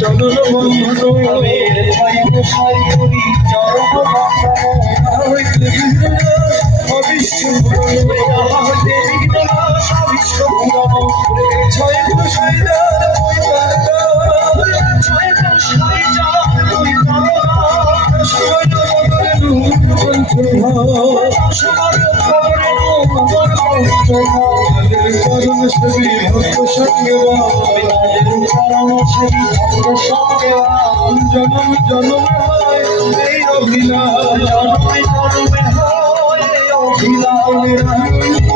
চরণ বন্ধন জনম জনম হয় এই অভিলাষ, জনমে জনমে হয় এই অভিলাষ।